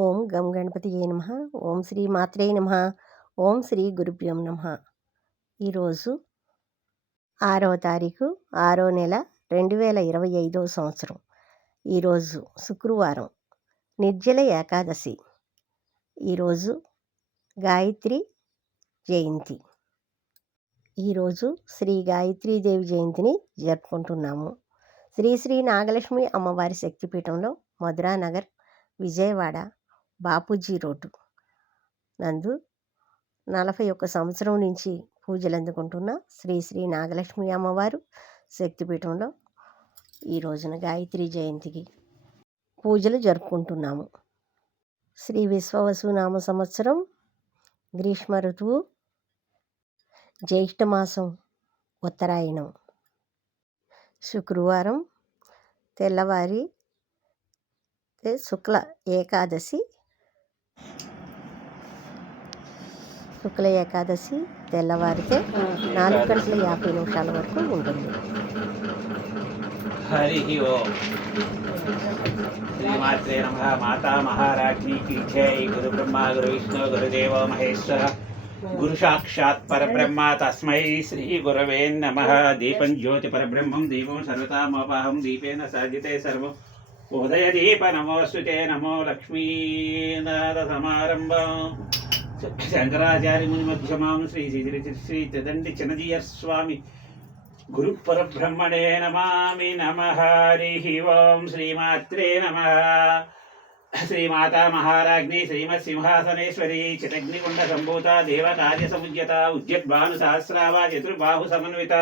ఓం గం ఏ నమ. ఓం శ్రీ మాత్రే నమ. ఓం శ్రీ గురుభ్యం నమ. ఈరోజు ఆరవ తారీఖు ఆరో నెల రెండు వేల ఇరవై ఐదో సంవత్సరం. ఈరోజు శుక్రవారం నిర్జల ఏకాదశి. ఈరోజు గాయత్రి జయంతి. ఈరోజు శ్రీ గాయత్రీదేవి జయంతిని జరుపుకుంటున్నాము. శ్రీ శ్రీ నాగలక్ష్మి అమ్మవారి శక్తిపీఠంలో మధురానగర్ విజయవాడ బాపూజీ రోడ్డు. నందు నలభై ఒక్క సంవత్సరం నుంచి పూజలు అందుకుంటున్న శ్రీ శ్రీ నాగలక్ష్మి అమ్మవారు శక్తిపీఠంలో ఈ రోజున గాయత్రి జయంతికి పూజలు జరుపుకుంటున్నాము. శ్రీ విశ్వవసునామ సంవత్సరం గ్రీష్మ ఋతువు జ్యేష్ఠమాసం ఉత్తరాయణం. శుక్రవారం తెల్లవారి శుక్ల ఏకాదశి శుక్ల ఏకాదశి తెల్లవారితే నాలుగు గంటల యాభై నిమిషాల వరకు ఉంటుంది. హరి ఓం. శ్రీమాత్రే నమ. మాతా మహారాజ్ఞి కీచై గురు బ్రహ్మ గురు విష్ణు గురుదేవ మహేశ్వర. గురు సాక్షాత్ పరబ్రహ్మ తస్మై శ్రీ గురవే నమ. దీపం జ్యోతి పరబ్రహ్మం దీపం సర్వతామోపాహం దీపేన సాధ్యతే సర్వం. ఉదయ దీప నమోస్తుతే నమో లక్ష్మీనాథ సమారంభం. శంకరాచార్య ముని మధ్యమాం శ్రీ శ్రీ శ్రీ తదండి చిన్నజీయ స్వామి. గురు పరబ్రహ్మణే నమామి నమ హరి ఓం శ్రీమాత్రే నమ. శ్రీమాతా మహారాజ్ఞి శ్రీమత్ సింహాసనేశ్వరి చితగ్నికుండ సంభూత దేవకార్య సముద్యత ఉద్యద్భాను సహస్రావ చతుర్బాహు సమన్విత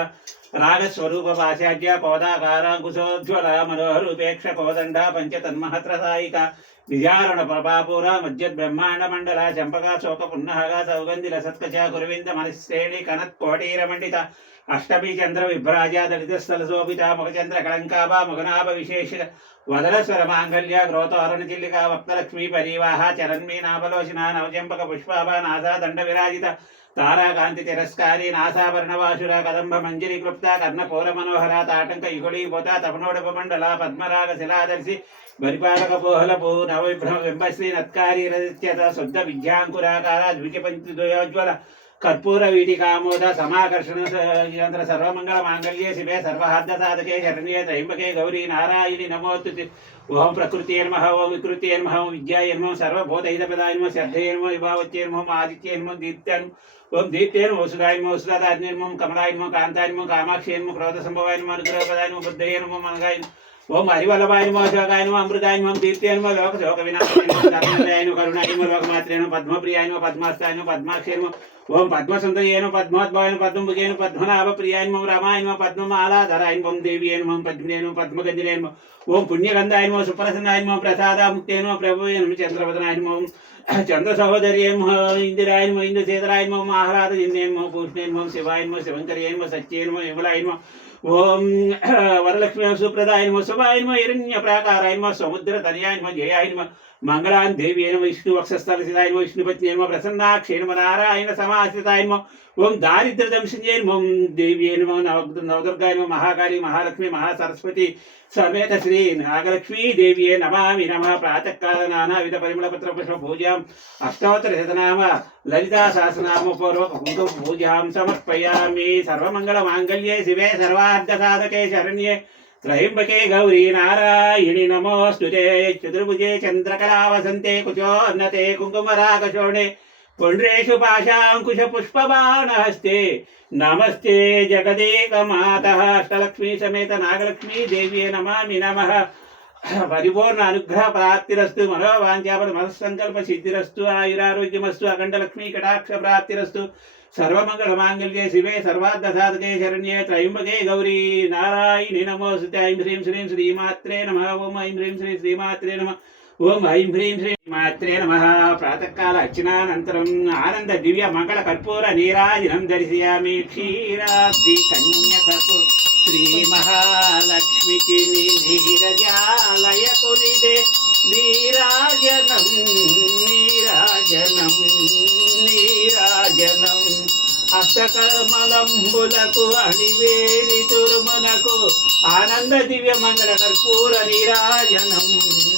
రాగస్వరూప పాశాద్య పౌదాకారాంకుశోజ్వల మనోహరూపేక్ష కోదండ పంచతన్మహత్ర సాయిక విజారణ ప్రభాపుర మధ్యద్ బ్రహ్మాండ మండల చంపక శోక పున్నహగా సౌగంధిల సత్కచ గురువింద మనశ్రేణి కనత్ కోటీర మండిత అష్టమి చంద్ర విభ్రాజ దళిత స్థల శోభిత ముఖచంద్ర కళంకాభ ముఖనాభ విశేష వదలస్వర మాంగళ్య గ్రోతోరణ చిల్లిక వక్తలక్ష్మీ పరివాహ చరన్మీనాభలోచన నవచంపక పుష్పాభ నాసా దండ విరాజిత తారాకాంతి తిరస్కారి నాసాభరణవాసుర కదంబ మంజరి క్లుప్త కర్ణపూర మనోహర తాటంక యుగళీభూత తపనోడప మండల పద్మరాగ శిలాదర్శి పరిపాలక పోహలపు నవవిభ్రమ బింబశ్రీ నత్కారి రచిత్యత శుద్ధ విద్యాంకురాకార ద్విజపంచద్వయోజ్వల కర్పూర వీటికామోద సమాకర్షణ యంత్ర సర్వమంగళ మాంగళ్యే శివే సర్వహార్థ సాధకే శరణ్యే త్రయంబకే గౌరీ నారాయణి నమోత్తు ఓం ప్రకృతి ప్రకృత్యేర్మహ ఓం వికృత్యేర్మహ ఓం విద్యాయన్మో సర్వభూతహితపదాయన్మో శ్రద్ధేర్మో విభావత్యేర్మో ఆదిత్యేర్మో దీప్త్యన్మో ఓం దీప్తేను ఓసుదాయన్మో ఓసుదాజ్ఞర్మో కమలాయన్మో కామాక్షి కామాక్షేన్మో క్రోధ సంభవాయన్మో అనుగ్రహపదాయన్మో బుద్ధయేన్మో మనగాయన్మో ఓం హరివల్లభాయనమో శోకాయనమో అమృతాయనమో దీప్తేనమో లోక శోక వినాశనో కరుణాయనమో లోకమాత్రేనో పద్మప్రియాయనో పద్మాస్తాయనో పద్మాక్షేనమో ఓం పద్మసుందయేనో పద్మోద్భాయన పద్మముఖేన పద్మనాభ ప్రియాయనమో రామాయనమో పద్మమాలాధరాయనమో దేవియేనమో పద్మినేనో పద్మగంజనేనమో ఓం పుణ్యగంధాయనమో సుప్రసన్నాయనమో ప్రసాదాముక్తేనో ప్రభుయేనమో చంద్రవదనాయనమో చంద్ర సహోదర్యేమో ఇందిరాయనమో ఇందు సీతరాయనమో ఆహ్లాద జిన్నేమో పూష్ణేన్మో శివాయనమో శివంకర్యేమో సత్యేనమో విమలాయనమో ఓం వరలక్ష్మి సుప్రదాయనమో శుభాయనమో హిరణ్య ప్రాకారాయనమో సముద్ర తనయాయనమో జయాయనమో మంగళాన్ దేవి అయిన విష్ణు వక్షస్థలసిదాయనమో విష్ణుపత్ని అయినమో ప్రసన్నాక్షేణమ నారాయణ సమాశ్రితాయనమో ఓం దారిద్ర దంశన్యేన్మో దేవి అయినమో నవ నవదుర్గాయనమో మహాకాళి మహాలక్ష్మి మహాసరస్వతి సమేత శ్రీ నాగలక్ష్మీ దేవియే నమామి నమ. ప్రాతకాల నానావిధ పరిమళ పత్ర పుష్ప పూజాం. అష్టావతర శతనామ లలితా సహస్రనామ కుంకుమ పూజాం సమర్పయామి. సర్వమంగళ మాంగళ్యే శివే సర్వార్థ సాధకే శరణ్యే. త్రయంబకే గౌరీ నారాయణి నమోస్తు చతుర్భుజే చంద్రకళావసంతే కుచోన్నతే కుంకుమరాగశోణే. పుండ్రేషు పాశాంకుశ పుష్పబాణహస్తే. నమస్తే జగదేక మాత అష్టలక్ష్మీ సమేత నాగలక్ష్మీ దేవ్యే నమామి నమః. పరిపూర్ణ అనుగ్రహ ప్రాప్తిరస్తు. మనోవాంఛాపద మనస్సంకల్ప సిద్ధిరస్తు. ఆయురారోగ్యమస్తు. అఖండ లక్ష్మీ కటాక్ష ప్రాప్తిరస్తు. సర్వమంగళ మాంగళ్యే శివే సర్వార్థ సాధకే శరణ్యే త్రయంబకే గౌరీ నారాయణి నమోస్తుతే. ఐం శ్రీం శ్రీం శ్రీమాత్రే నమ. ఓం ఐం శ్రీం శ్రీ శ్రీమాత్రే నమ. ఓం ఐం హ్రీం శ్రీ మాత్రే నమ. ప్రాతకాల అర్చనానంతరం ఆనంద దివ్య మంగళ కర్పూర నీరాజనం దర్శయామి. క్షీరాబ్ది కన్యకకు శ్రీ మహాలక్ష్మికి నీరజాలయ నిదే నీరాజనం నీరాజనం నీరాజనం. హస్తకమలంబులకు అణివేరి తురుమునకు ఆనంద దివ్య మంగళ కర్పూర నీరాజనం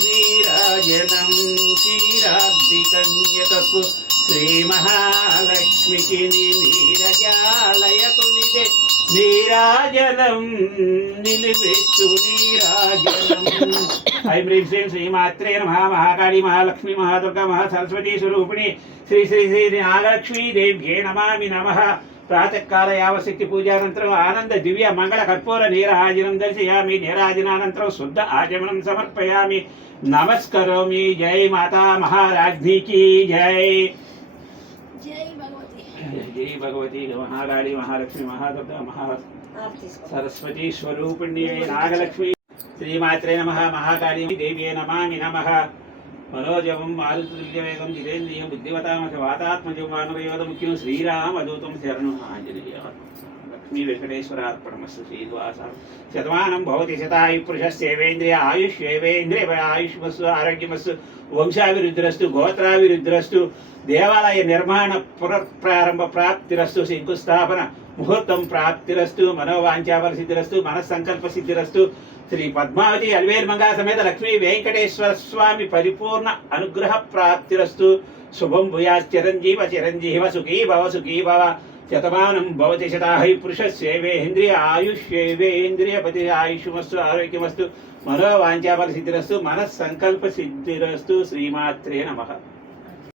నీరాజనం. క్షీరాబ్ది కన్యకకు శ్రీ మహాలక్ష్మికి నీరజాల నీరాజనం నిలివెత్తు నీరాజనం ఐ హ్రీం శ్రీం శ్రీమాత్రే నమ. మహాకాళీ మహాలక్ష్మి మహాదుర్గా మహాసరస్వతీ స్వరూపిణి శ్రీ శ్రీ శ్రీ నాగలక్ష్మీ దేవ్యే నమామి నమ. ప్రాతకాల యావశక్తి పూజానంతరం ఆనంద దివ్య మంగళ కర్పూర నీరాజనం దర్శయామి. నీరాజనానంతరం శుద్ధ ఆచమనం సమర్పయామి. నమస్కరోమి. జై మాతా మహారాజ్ఞికి జై. జై భగవతి జై భగవతి మహాకాళి మహాలక్ష్మి మహాదుర్గా మహా సరస్వతి స్వరూపిణ్యై నాగలక్ష్మి శ్రీమాత్రే నమ మహాకాళీ దేవ్యే నమామి నమ మనోజవం మారుతుల్యవేగం జితేంద్రియం బుద్ధివతామస వాతాత్మజం మానవయోధముఖ్యం శ్రీరామదూతం శరణు ఆంజనేయ లక్ష్మీ వెంకటేశ్వరార్పణమస్తు శ్రీనివాస శతమానం భవతి శతాయు పురుషస్యేవేంద్రియ ఆయుష్యేవేంద్రియ ఆయుష్మస్సు ఆరోగ్యమస్సు వంశాభివృద్ధిరస్తు గోత్రాభివృద్ధిరస్తు దేవాలయ నిర్మాణ పునఃప్రారంభ ప్రాప్తిరస్తు శంకుస్థాపన ముహూర్తం ప్రాప్తిరస్తు మనోవాంఛాఫల సిద్ధిరస్తు మనస్సంకల్ప సిద్ధిరస్తు శ్రీ పద్మావతి అల్వేర్ మంగా సమేత లక్ష్మీ వెంకటేశ్వర స్వామి పరిపూర్ణ అనుగ్రహ ప్రాప్తిరస్తు శుభం భూయా చిరంజీవ చిరంజీవ సుఖీ భవ సుఖీ భవ శతమానం భవతి శతాహి పురుషస్యేవేంద్రియ ఆయుష్యేవేంద్రియపతి ఆయుష్మస్సు ఆరోగ్యమస్తు మనోవాంఛాఫల సిద్ధిరస్తు మనస్సంకల్ప సిద్ధిరస్తు శ్రీమాత్రే నమః.